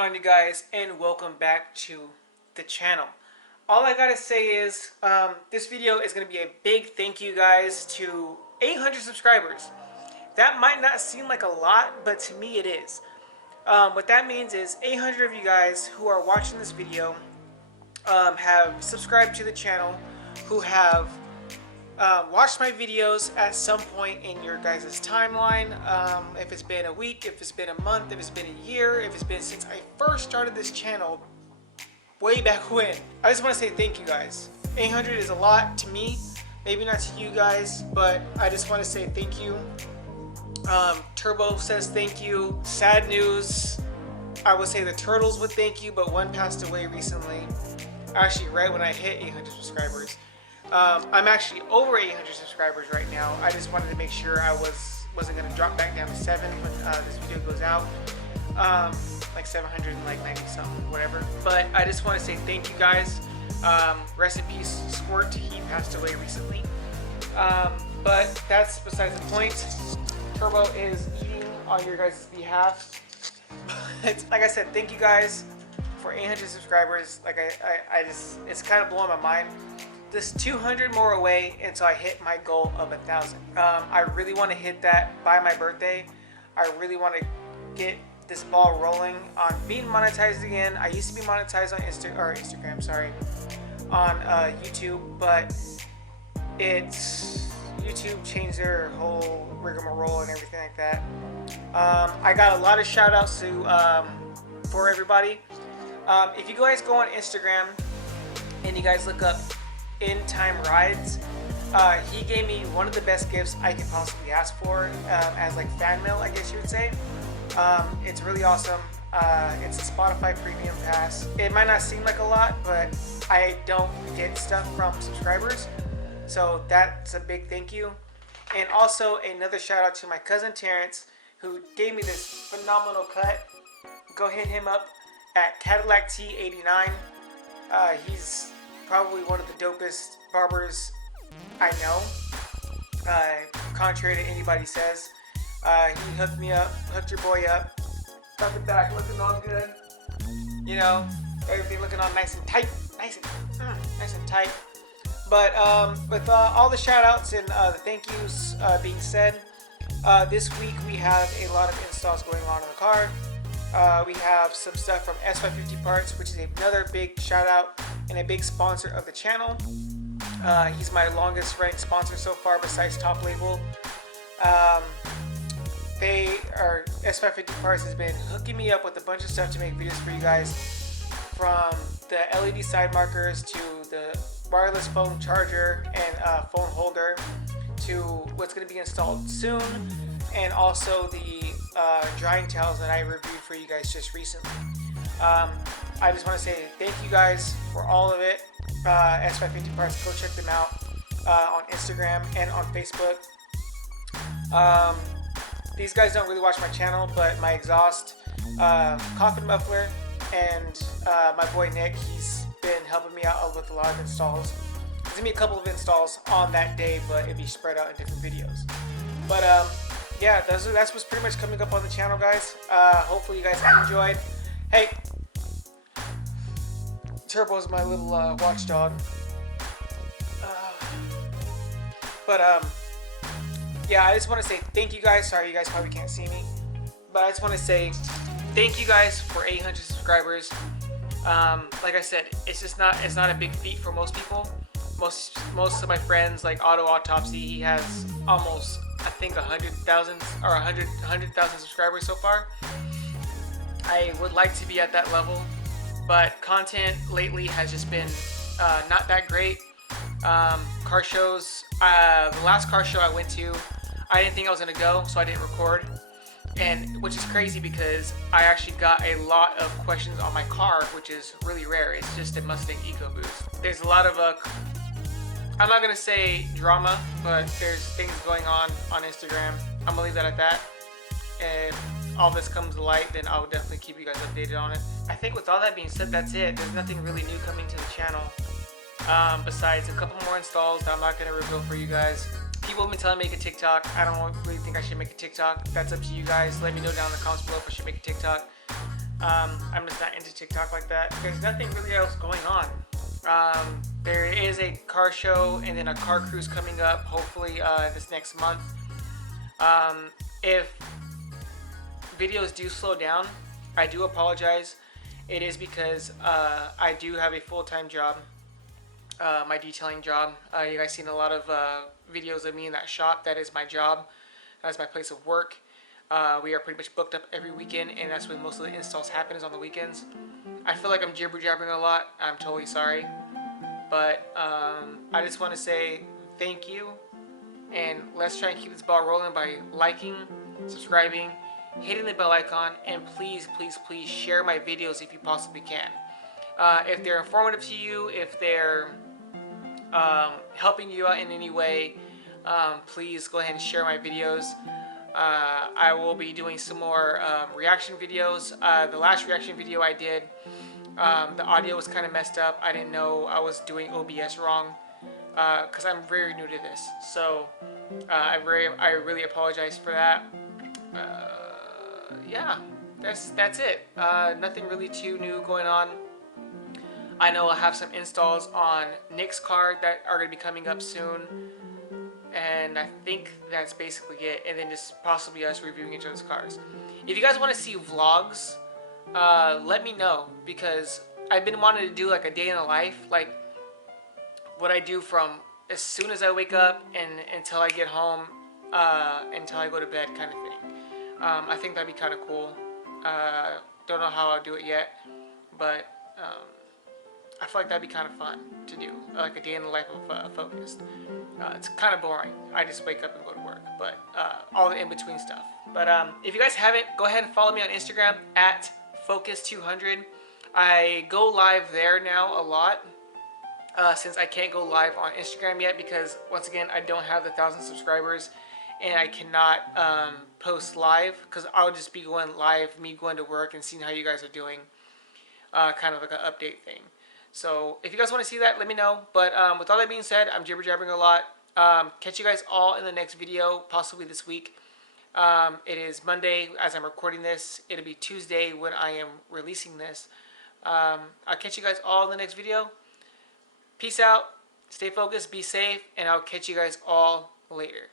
on, you guys, and welcome back to the channel. All I gotta say is this video is gonna be a big thank you guys to 800 subscribers. That might not seem like a lot, but to me it is. What that means is 800 of you guys who are watching this video have subscribed to the channel, who have watch my videos at some point in your guys' timeline. If it's been a week, if it's been a month, if it's been a year, if it's been since I first started this channel way back when. I just want to say thank you guys. 800 is a lot to me, maybe not to you guys, but I just want to say thank you. Turbo says thank you. Sad news, I would say the Turtles would thank you, but one passed away recently, actually right when I hit 800 subscribers. I'm actually over 800 subscribers right now. I just wanted to make sure I wasn't going to drop back down to 7 when this video goes out. Like 790 something, whatever. But I just want to say thank you guys. Rest in peace, Squirt. He passed away recently. But that's besides the point. Turbo is eating on your guys' behalf. Like I said, thank you guys for 800 subscribers. Like I just, it's kind of blowing my mind. Just 200 more away until I hit my goal of 1,000. I really want to hit that by my birthday. I really want to get this ball rolling on being monetized again. I used to be monetized on Instagram, sorry, on YouTube, but YouTube changed their whole rigmarole and everything like that. I got a lot of shout outs to for everybody. If you guys go on Instagram and you guys look up In Time Rides, he gave me one of the best gifts I could possibly ask for, as like fan mail, I guess you would say. It's really awesome. It's a Spotify premium pass. It might not seem like a lot, but I don't get stuff from subscribers, so that's a big thank you. And also another shout out to my cousin Terrence, who gave me this phenomenal cut. Go hit him up at Cadillac T89. He's probably one of the dopest barbers I know, contrary to anybody says. He hooked me up, hooked your boy up. Front to back looking all good. You know, everything looking all nice and tight. Nice and tight. But with all the shout outs and the thank yous being said, this week we have a lot of installs going on in the car. We have some stuff from S550 Parts, which is another big shout out and a big sponsor of the channel. He's my longest running sponsor so far besides Top Label. S550 Parts has been hooking me up with a bunch of stuff to make videos for you guys, from the LED side markers to the wireless phone charger and phone holder to what's going to be installed soon, and also the drying towels that I reviewed for you guys just recently. I just want to say thank you guys for all of it. S550 Parts, go check them out on Instagram and on Facebook. These guys don't really watch my channel, but my exhaust, coffin muffler, and my boy Nick, he's been helping me out with a lot of installs. There's gonna be a couple of installs on that day, but it'll be spread out in different videos. But yeah, that's what's pretty much coming up on the channel, guys. Hopefully you guys enjoyed. Hey, Turbo's my little watchdog. Yeah, I just want to say thank you guys. Sorry, you guys probably can't see me, but I just want to say thank you guys for 800 subscribers. Like I said, it's not a big feat for most people. Most of my friends, like Auto Autopsy, he has almost, I think, 100,000 or 100,000 subscribers so far. I would like to be at that level, but content lately has just been not that great. Car shows, the last car show I went to, I didn't think I was gonna go, so I didn't record, and which is crazy because I actually got a lot of questions on my car, which is really rare. It's just a Mustang EcoBoost. There's a lot of I'm not gonna say drama, but there's things going on Instagram. I'm gonna leave that at that. If all this comes to light, then I'll definitely keep you guys updated on it. I think with all that being said, that's it. There's nothing really new coming to the channel, besides a couple more installs that I'm not gonna reveal for you guys. People have been telling me to make a TikTok. I don't really think I should make a TikTok. That's up to you guys. Let me know down in the comments below if I should make a TikTok. I'm just not into TikTok like that. There's nothing really else going on. There is a car show and then a car cruise coming up, hopefully this next month. If videos do slow down, I do apologize. It is because I do have a full-time job, my detailing job. You guys seen a lot of videos of me in that shop. That is my job. That's my place of work. We are pretty much booked up every weekend, and that's when most of the installs happen, is on the weekends. I feel like I'm jibber-jabbering a lot. I'm totally sorry. But I just want to say thank you, and let's try and keep this ball rolling by liking, subscribing, hitting the bell icon, and please, please, please share my videos if you possibly can. If they're informative to you, if they're helping you out in any way, please go ahead and share my videos. I will be doing some more reaction videos. The last reaction video I did, the audio was kind of messed up. I didn't know I was doing OBS wrong because I'm very new to this. So I really apologize for that. Yeah, that's it. Nothing really too new going on. I know I'll have some installs on Nick's car that are going to be coming up soon. And I think that's basically it. And then just possibly us reviewing each other's cars. If you guys want to see vlogs, let me know. Because I've been wanting to do like a day in the life. Like what I do from as soon as I wake up and until I get home. Until I go to bed kind of thing. I think that'd be kind of cool. Don't know how I'll do it yet. But I feel like that'd be kind of fun to do, like a day in the life of Focused. It's kind of boring. I just wake up and go to work, but all the in-between stuff. But if you guys haven't, go ahead and follow me on Instagram at Focus200. I go live there now a lot, since I can't go live on Instagram yet because, once again, I don't have the 1,000 subscribers, and I cannot post live because I'll just be going live, me going to work and seeing how you guys are doing, kind of like an update thing. So if you guys want to see that, let me know. But with all that being said, I'm jibber-jabbering a lot. Catch you guys all in the next video, possibly this week. It is Monday as I'm recording this. It'll be Tuesday when I am releasing this. I'll catch you guys all in the next video. Peace out. Stay focused. Be safe. And I'll catch you guys all later.